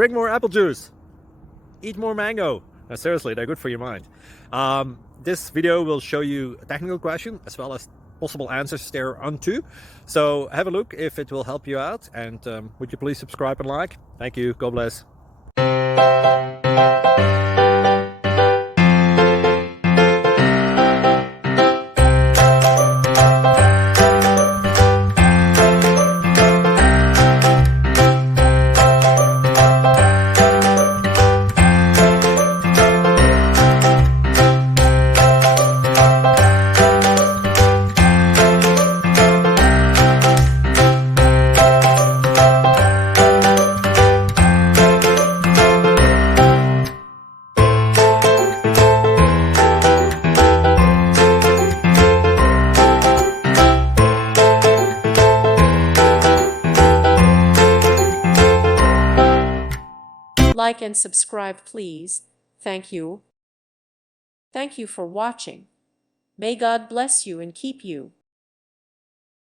drink more apple juice, eat more mango. No, seriously, they're good for your mind. This video will show you a technical question as well as possible answers thereunto. So have a look if it will help you out, and would you please subscribe and like? Thank you. God bless. Like and subscribe, please. Thank you. Thank you for watching. May God bless you and keep you.